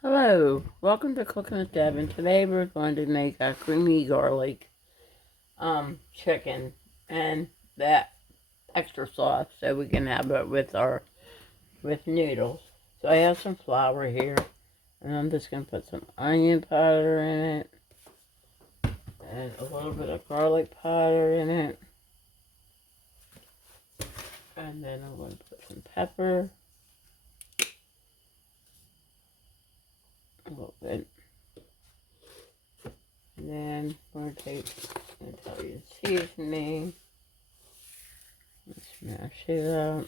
Hello, welcome to Cooking with Deb, and today we're going to make a creamy garlic chicken and that extra sauce so we can have it with noodles. So I have some flour here, and I'm just gonna put some onion powder in it and a little bit of garlic powder in it, and then I'm going to put some pepper, a little bit. And then we're going to take Italian seasoning. Let's smash it up.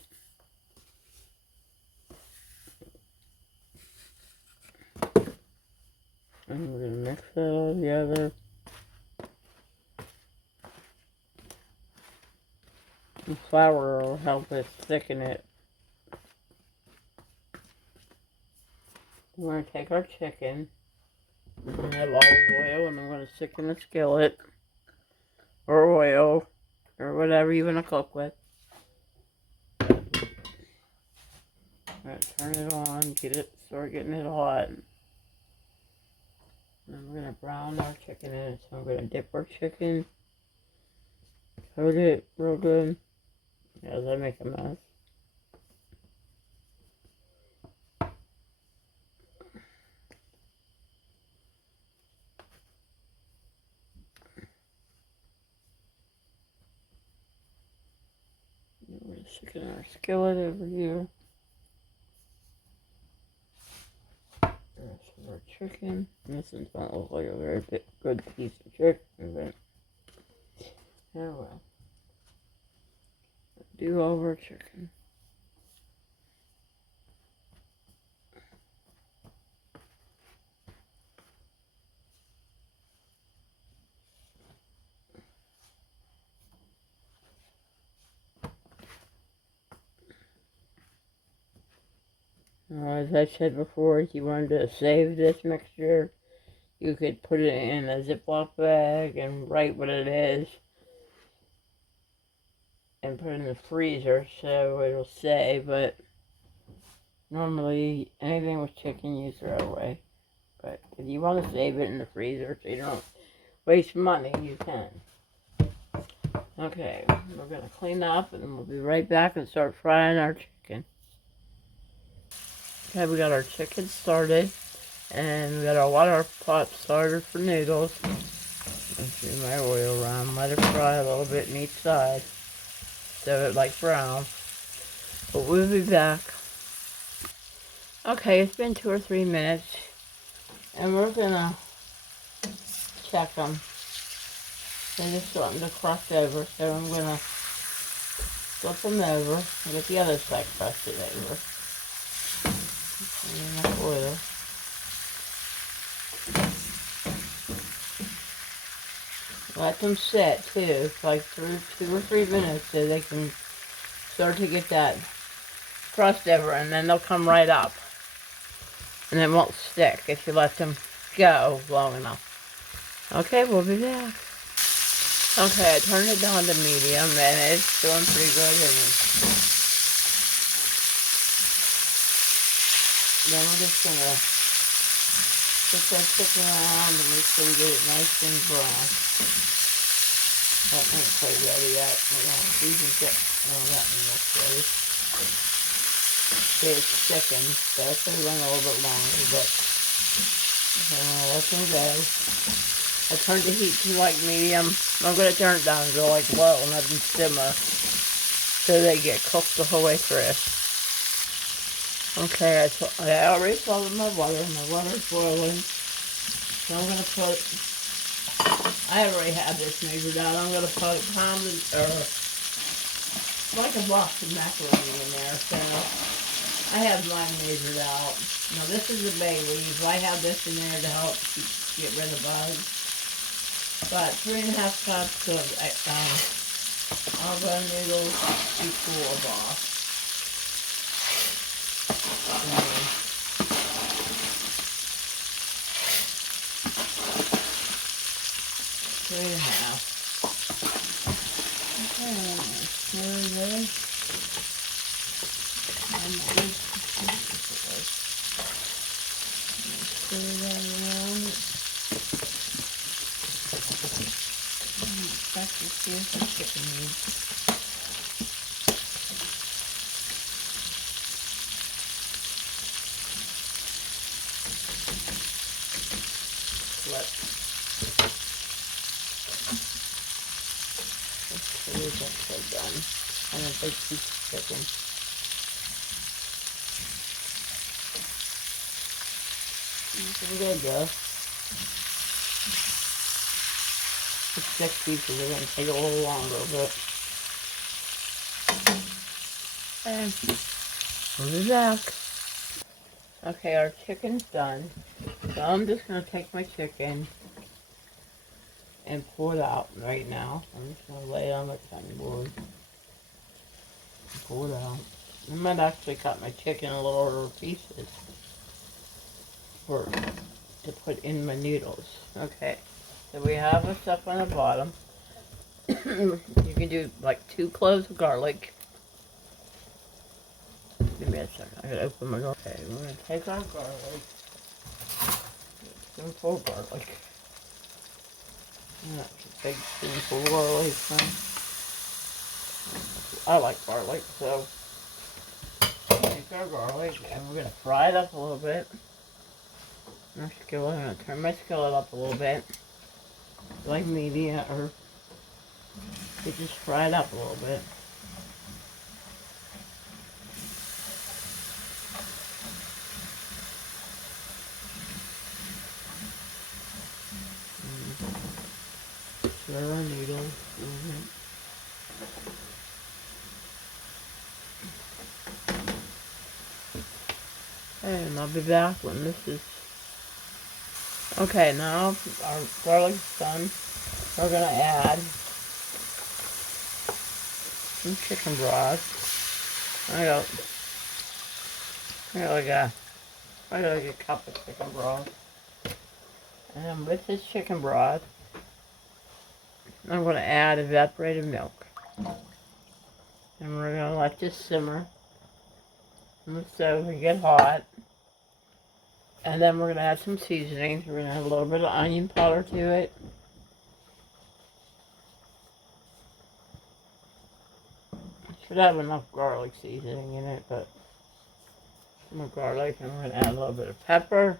And we're going to mix that all together. The flour will help us thicken it. We're going to take our chicken. I'm going to have olive oil, and I'm going to stick in the skillet. Or oil. Or whatever you want to cook with. I'm going to turn it on. Start getting it hot. And we're going to brown our chicken in it. So I'm going to dip our chicken. Coat it real good. As I make a mess. We're going to stick in our skillet over here. The rest of our chicken. This doesn't look like a very good piece of chicken, but oh well. Do all of our chicken. As I said before, if you wanted to save this mixture, you could put it in a Ziploc bag and write what it is and put it in the freezer so it'll stay, but normally anything with chicken you throw away. But if you want to save it in the freezer so you don't waste money, you can. Okay, we're going to clean up and we'll be right back and start frying our chicken. Okay, we got our chicken started, and we got our water pot started for noodles. Let's do my oil around, let it fry a little bit on each side, so it like brown. But we'll be back. Okay, it's been 2 or 3 minutes, and we're gonna check them. They're just starting to crust over, so I'm gonna flip them over and get the other side crusted over. Enough oil. Let them sit too, like through 2 or 3 minutes so they can start to get that crust over, and then they'll come right up. And it won't stick if you let them go long enough. Okay, we'll be back. Okay, I turned it down to medium and it's doing pretty good. Then we're just gonna put that chicken around and make sure we get it nice and brown. That ain't quite ready yet. We're gonna season it. Oh, that one looks ready. See, it's thickened, so it's gonna run a little bit longer, but let them go. I turned the heat to like medium. I'm gonna turn it down to like low and let them simmer so they get cooked the whole way through. Okay, I already salted my water. My water's boiling. So I'm going to put, I already have this measured out. I'm going to put a pound or like a box of macaroni in there. So I have mine measured out. Now this is the bay leaves. I have this in there to help get rid of bugs. But 3.5 cups of alga noodles to cool off. 3.5. Okay, stir this. Stir that around. Check to see if the chicken needs. Let's see if that's done. And a big piece of chicken. Looking good though. The 6 pieces are going to take a little longer, but and we'll be back. Okay, our chicken's done. So I'm just going to take my chicken and pull it out right now. I'm just going to lay it on the cutting board and pull it out. I might actually cut my chicken in little pieces to put in my noodles. Okay, so we have the stuff on the bottom. You can do like 2 cloves of garlic. Give me a second, I gotta open my garlic. Okay, we're gonna take our garlic. Spoonful of garlic. That's a big spoonful of garlic. I like garlic, so take our garlic and we're gonna fry it up a little bit. Our skillet, I'm gonna turn my skillet up a little bit, like medium, or just fry it up a little bit. Stir our noodles a little bit. And I'll be back when this is okay. Now our garlic's done. We're gonna add some chicken broth. I got like a cup of chicken broth. And with this chicken broth, I'm gonna add evaporated milk. And we're gonna let this simmer on the stove and get hot. And then we're gonna add some seasonings. We're gonna add a little bit of onion powder to it. Should have enough garlic seasoning in it, but some more garlic, and we're gonna add a little bit of pepper.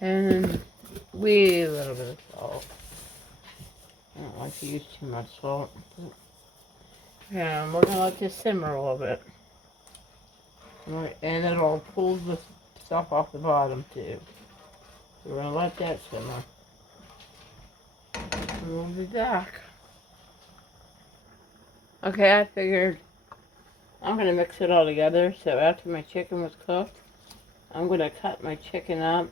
And a little bit of salt. I don't like to use too much salt. And we're gonna let this simmer a little bit. And it'll pull the stuff off the bottom too. So we're gonna let that simmer. And we'll be back. Okay, I figured I'm gonna mix it all together. So after my chicken was cooked, I'm gonna cut my chicken up.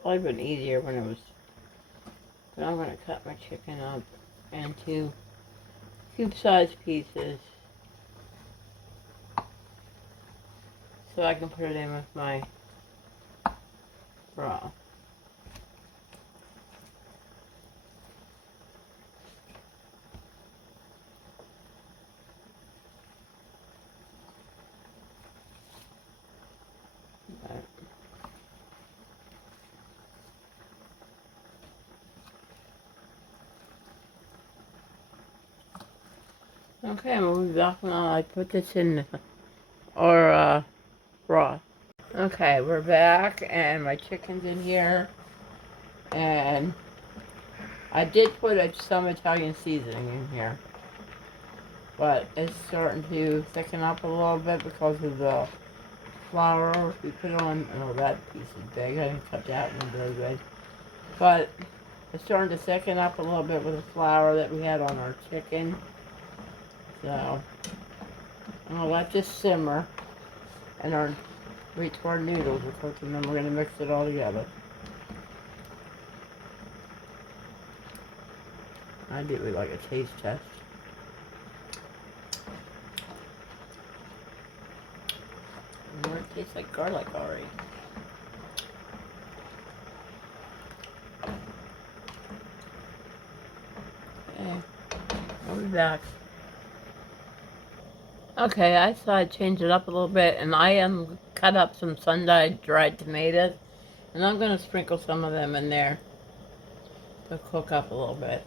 Probably been easier when it was, but I'm gonna cut my chicken up into cube-sized pieces so I can put it in with my broth. Okay, we'll be back when I put this in our broth. Okay, we're back and my chicken's in here. And I did put some Italian seasoning in here. But it's starting to thicken up a little bit because of the flour we put on. Oh, that piece is big. I didn't cut that one very good. But it's starting to thicken up a little bit with the flour that we had on our chicken. So I'm gonna let this simmer, and wait till our noodles are cooked, and then we're gonna mix it all together. I do like a taste test. It tastes like garlic already. Okay, I'll be back. Okay, I thought I'd change it up a little bit, and I am cut up some sun-dried dried tomatoes, and I'm going to sprinkle some of them in there to cook up a little bit.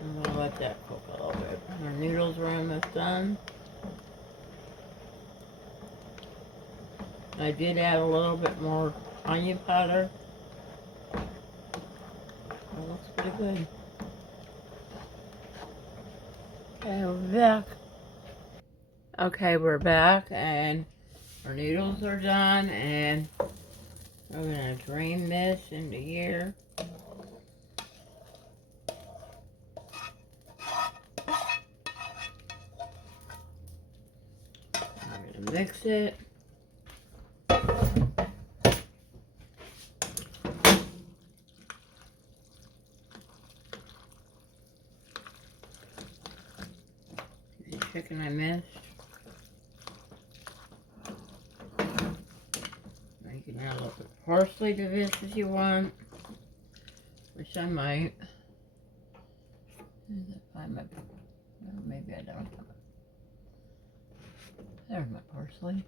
I'm going to let that cook a little bit. Our noodles are almost done. I did add a little bit more onion powder. That looks pretty good. Okay, we're back. Okay, we're back, and our noodles are done, and we're going to drain this into here. I'm going to mix it. The chicken I missed. Now you can add a little bit of parsley to this if you want, which I might. Maybe I don't. There's my parsley.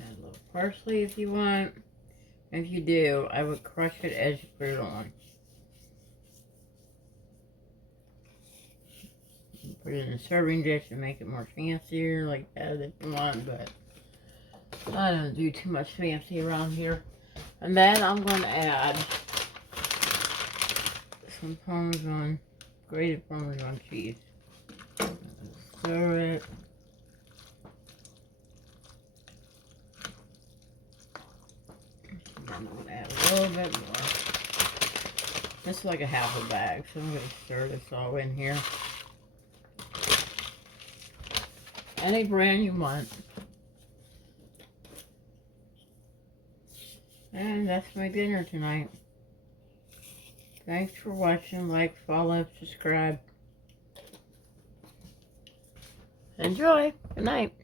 Add a little parsley if you want. If you do, I would crush it as you put it on. You put it in a serving dish and make it more fancier like that if you want, but I don't do too much fancy around here. And then I'm going to add some Parmesan, grated Parmesan cheese. Stir it. I'm going to add a little bit more. This is like a half a bag, so I'm going to stir this all in here. Any brand you want. And that's my dinner tonight. Thanks for watching. Like, follow, subscribe. Enjoy. Good night.